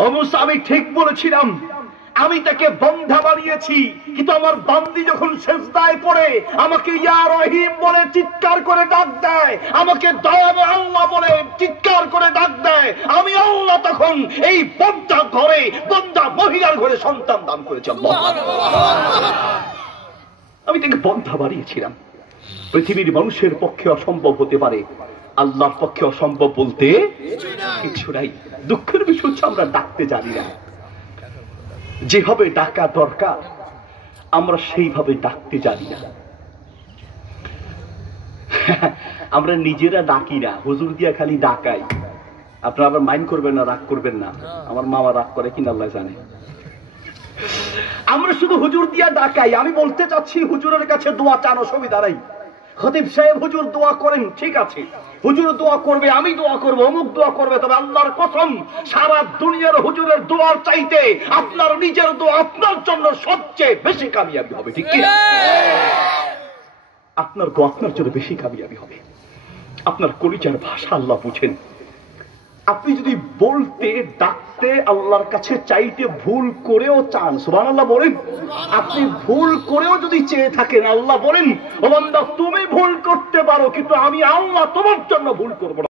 ও মুসা, আমি ঠিক বলেছিলাম, আমি তাকে বন্ধা বানিয়েছি, কিন্তু আমার বান্দি যখন সেজদায় পড়ে আমাকে ইয়া রহিম বলে চিৎকার করে ডাক দেয়, আমাকে দয়াময় আল্লাহ বলে চিৎকার করে ডাক দেয়, আমি আল্লাহ তখন এই বন্ধা ঘরে, বন্ধা মহিলার ঘরে সন্তান দান করেছি। আমি তাকে বন্ধা বানিয়েছিলাম। পৃথিবীর মানুষের পক্ষে অসম্ভব হতে পারে, আল্লাহর পক্ষে অসম্ভব বলতে কিছু নাই। দুঃখের বিষয় হচ্ছে আমরা ডাকতে জানি না। যেভাবে ডাকা দরকার আমরা সেইভাবে ডাকতে জানি না। আমরা নিজেরা ডাকি না, হুজুর দিয়া খালি ডাকাই। আপনারা আবার মাইন্ড করবেন না, রাগ করবেন না, আমার মামা রাগ করে কিনা আল্লাহ জানে। আমরা শুধু হুজুর দিয়া ডাকাই। আমি বলতে চাচ্ছি, হুজুরের কাছে দোয়া চান অসুবিধা নাই। খতিব সাহেব হুজুর দোয়া করেন, ঠিক আছে, হুজুর দোয়া করবে, আমি দোয়া করব, অমুক দোয়া করবে, তবে আল্লাহর কসম সারা দুনিয়ার হুজুরের দোয়ার চাইতে আপনার নিজের দোয়া আপনার জন্য সবচেয়ে বেশি কামিয়াবি হবে, ঠিক কি না? আপনার দোয়া আপনার জন্য বেশি কামিয়াবি হবে। আপনার কলিজার ভাষা আল্লাহ বুঝেন। আপনি যদি বলতে, ডাকতে, আল্লাহর কাছে চাইতে ভুল করেও চান, সুবহানাল্লাহ বলেন, আপনি ভুল করেও যদি চেয়ে থাকেন, আল্লাহ বলেন ও বান্দা তুমি ভুল করতে পারো, কিন্তু আমি আল্লাহ তোমার জন্য ভুল করব না।